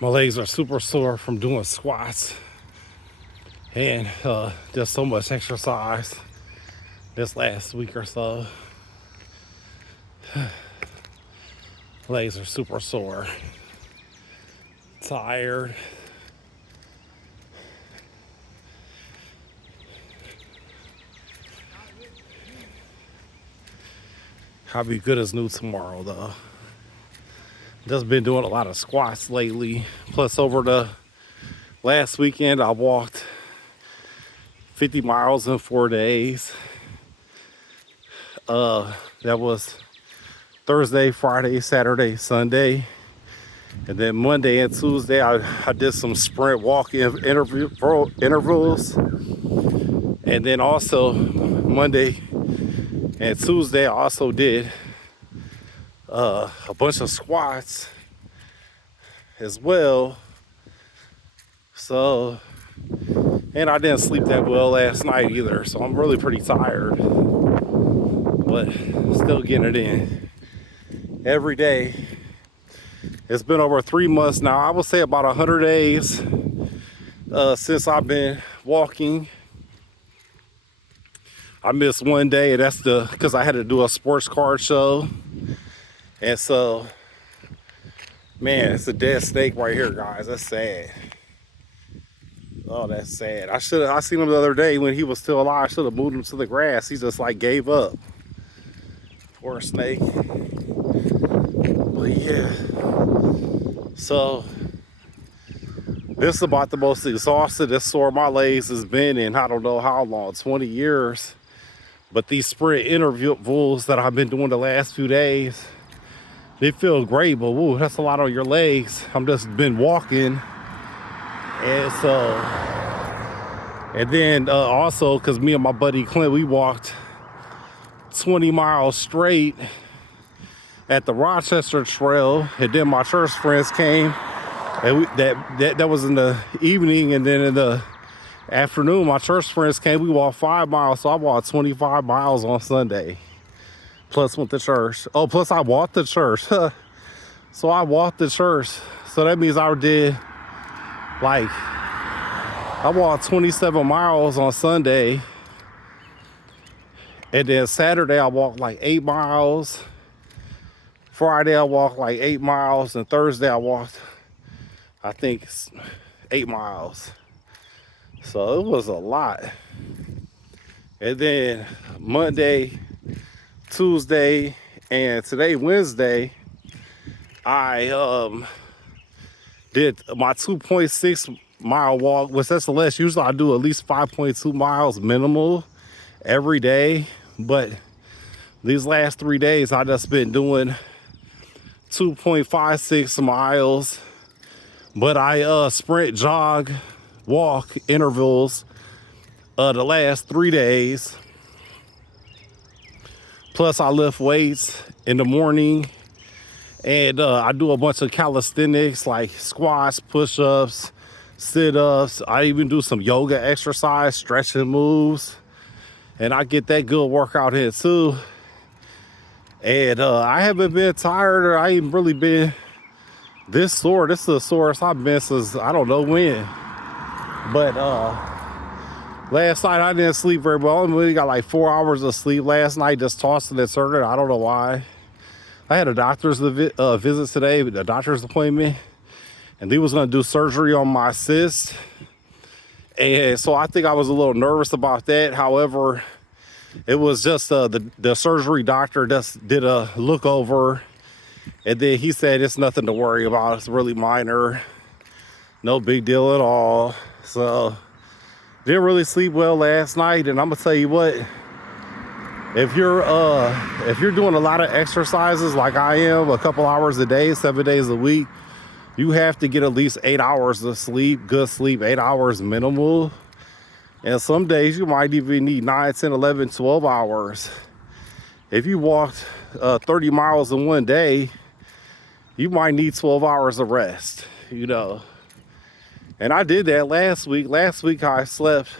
My legs are super sore from doing squats and just so much exercise this last week or so. Legs are super sore, tired. I'll be good as new tomorrow though. Just been doing a lot of squats lately. Plus over the last weekend I walked 50 miles in 4 days. That was Thursday, Friday, Saturday, Sunday. And then Monday and Tuesday I did some sprint walk intervals. And then also Monday and Tuesday I also did a bunch of squats as well. So, and I didn't sleep that well last night either, so I'm really pretty tired, but still getting it in every day. It's been over 3 months now. I would say about 100 days since I've been walking. I missed one day, and that's because I had to do a sports card show. And so, man, it's a dead snake right here, guys. That's sad. Oh, that's sad. I seen him the other day when he was still alive. I should have moved him to the grass. He just like gave up. Poor snake. But yeah. So, this is about the most exhausted this sore my legs has been in I don't know how long, 20 years. But these sprint intervals that I've been doing the last few days, they feel great, but woo, that's a lot on your legs. I'm just been walking. And so, and then also, because me and my buddy Clint, we walked 20 miles straight at the Rochester Trail. And then my church friends came, and that was in the evening. And then in the afternoon, my church friends came. We walked 5 miles, so I walked 25 miles on Sunday. Plus went to church. Oh, plus I walked to church. So I walked to church. So that means I did like, I walked 27 miles on Sunday. And then Saturday I walked like 8 miles. Friday I walked like 8 miles. And Thursday I walked, I think, 8 miles. So it was a lot. And then Monday, Tuesday, and today, Wednesday, I did my 2.6 mile walk, which that's the less. Usually I do at least 5.2 miles minimal every day. But these last 3 days, I just been doing 2.56 miles. But I sprint, jog, walk intervals the last 3 days. Plus I lift weights in the morning, and I do a bunch of calisthenics like squats, push-ups, sit-ups. I even do some yoga exercise, stretching moves, and I get that good workout in too. And I haven't been tired, or I ain't really been this sore. This is the sorest I've been since I don't know when. But last night I didn't sleep very well. I only got like 4 hours of sleep last night, just tossing and turning. I don't know why. I had a doctor's visit today, a doctor's appointment, and they was gonna do surgery on my cyst. And so I think I was a little nervous about that. However, it was just the surgery doctor just did a look over, and then he said it's nothing to worry about. It's really minor, no big deal at all. So didn't really sleep well last night, and I'm gonna tell you what, if you're doing a lot of exercises like I am, a couple hours a day, 7 days a week, you have to get at least 8 hours of sleep, good sleep, 8 hours minimal. And some days you might even need 9, 10, 11, 12 hours. If you walked 30 miles in one day, you might need 12 hours of rest, you know. And I did that last week. Last week I slept,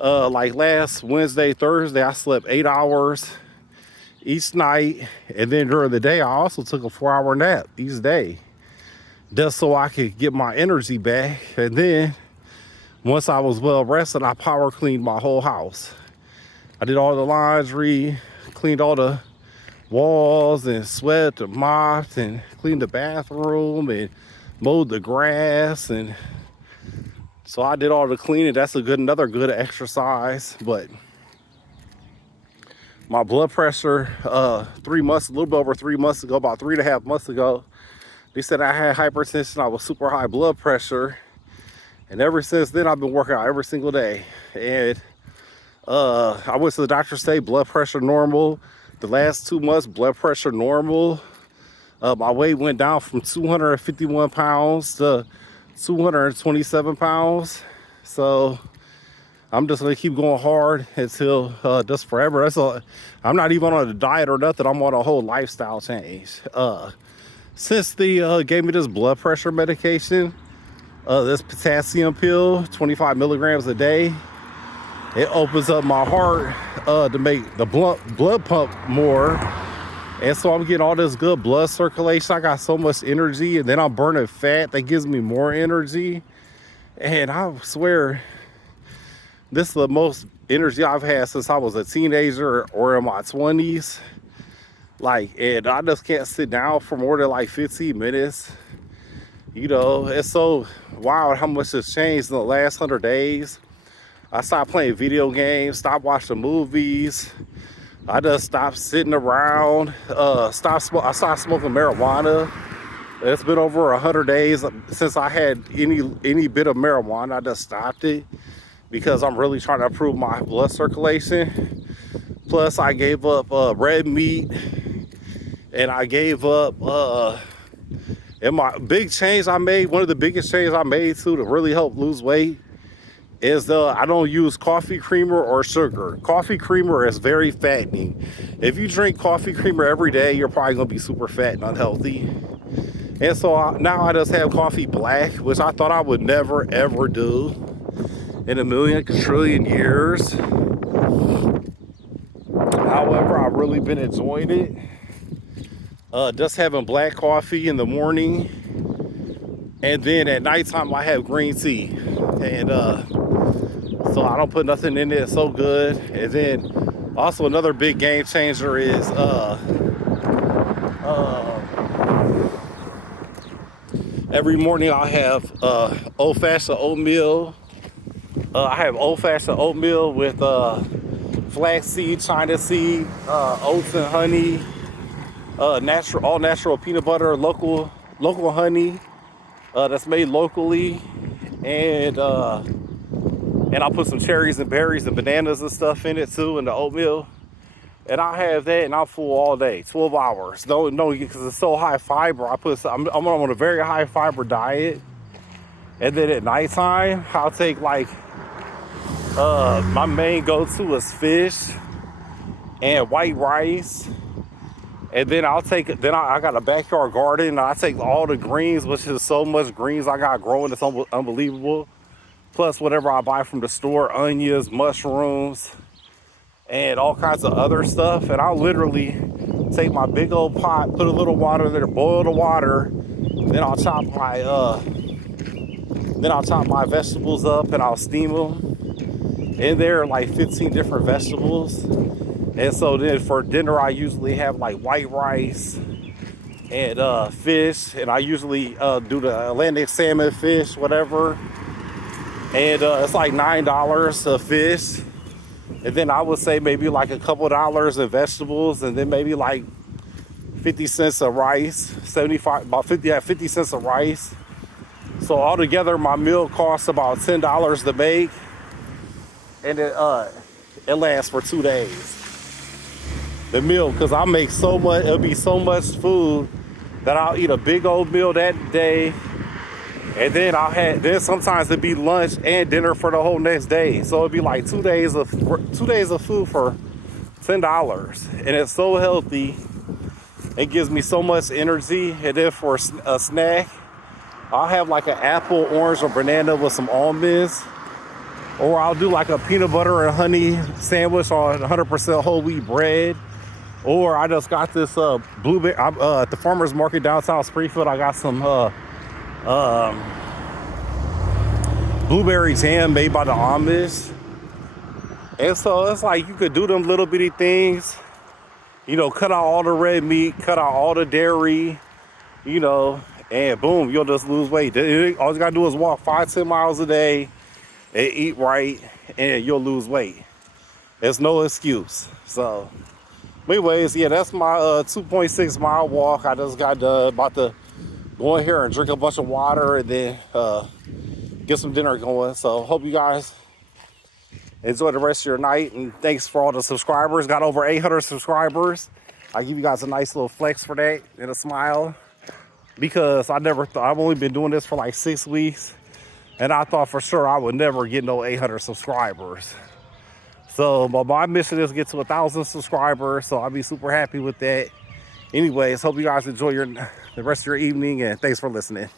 like last Wednesday, Thursday, I slept 8 hours each night. And then during the day, I also took a 4-hour nap each day. just so I could get my energy back. And then once I was well rested, I power cleaned my whole house. I did all the laundry, cleaned all the walls, and swept and mopped and cleaned the bathroom and mowed the grass. And so I did all the cleaning. That's another good exercise. But my blood pressure, 3 months, a little bit over 3 months ago, about 3.5 months ago, they said I had hypertension. I was super high blood pressure. And ever since then, I've been working out every single day. And I went to the doctor, say blood pressure normal. The last 2 months, blood pressure normal. My weight went down from 251 pounds to 227 pounds. So I'm just gonna keep going hard until just forever. That's all. I'm not even on a diet or nothing. I'm on a whole lifestyle change. Since they gave me this blood pressure medication, this potassium pill, 25 milligrams a day, it opens up my heart to make the blood pump more. And so I'm getting all this good blood circulation. I got so much energy, and then I'm burning fat that gives me more energy. And I swear, this is the most energy I've had since I was a teenager or in my 20s. Like, and I just can't sit down for more than like 15 minutes. You know, it's so wild how much has changed in the last 100 days. I stopped playing video games, stopped watching movies. I just stopped sitting around. I stopped smoking marijuana. It's been over 100 days since I had any bit of marijuana. I just stopped it because I'm really trying to improve my blood circulation. Plus, I gave up red meat, and I gave up. And my big change I made, one of the biggest changes I made too to really help lose weight, is I don't use coffee creamer or sugar. Coffee creamer is very fattening. If you drink coffee creamer every day, you're probably gonna be super fat and unhealthy. And so now I just have coffee black, which I thought I would never ever do in a million quadrillion years. However, I've really been enjoying it. Just having black coffee in the morning, and then at nighttime I have green tea. And so I don't put nothing in it. It's so good. And then also another big game changer is every morning I have old-fashioned oatmeal. I have old-fashioned oatmeal with flaxseed, china seed, oats and honey, all natural peanut butter, local honey that's made locally, and I'll put some cherries and berries and bananas and stuff in it too in the oatmeal. And I'll have that, and I'm full all day, 12 hours. No, because it's so high fiber. I'm on a very high fiber diet. And then at nighttime, I'll take like, my main go-to is fish and white rice. And then I got a backyard garden, and I take all the greens, which is so much greens I got growing, it's unbelievable. Plus whatever I buy from the store, onions, mushrooms, and all kinds of other stuff. And I'll literally take my big old pot, put a little water in there, boil the water, then I'll chop my vegetables up and I'll steam them. And there are like 15 different vegetables. And so then for dinner, I usually have like white rice and fish. And I usually do the Atlantic salmon fish, whatever. And it's like $9 a fish. And then I would say maybe like a couple dollars in vegetables, and then maybe like 50 cents of rice, 50 cents of rice. So altogether, my meal costs about $10 to make, and it lasts for 2 days. The meal, because I make so much, it'll be so much food that I'll eat a big old meal that day, and then sometimes it'd be lunch and dinner for the whole next day. So it'd be like 2 days of food for $10, and it's so healthy. It gives me so much energy. And then for a snack, I'll have like an apple, orange, or banana with some almonds. Or I'll do like a peanut butter and honey sandwich on 100% whole wheat bread. Or I just got this blueberry, at the farmer's market downtown Springfield, I got some Blueberry jam made by the Amish. And so it's like you could do them little bitty things, you know, cut out all the red meat, cut out all the dairy, you know, and boom, you'll just lose weight. All you gotta do is walk 5-10 miles a day and eat right, and you'll lose weight. There's no excuse. So anyways, yeah, that's my 2.6 mile walk. I just got about to go in here and drink a bunch of water and then get some dinner going. So hope you guys enjoy the rest of your night, and thanks for all the subscribers. Got over 800 subscribers. I give you guys a nice little flex for that and a smile, because I never thought, I've only been doing this for like 6 weeks, and I thought for sure I would never get no 800 subscribers. So my mission is to get to 1,000 subscribers, so I'll be super happy with that. Anyways, hope you guys enjoy the rest of your evening, and thanks for listening.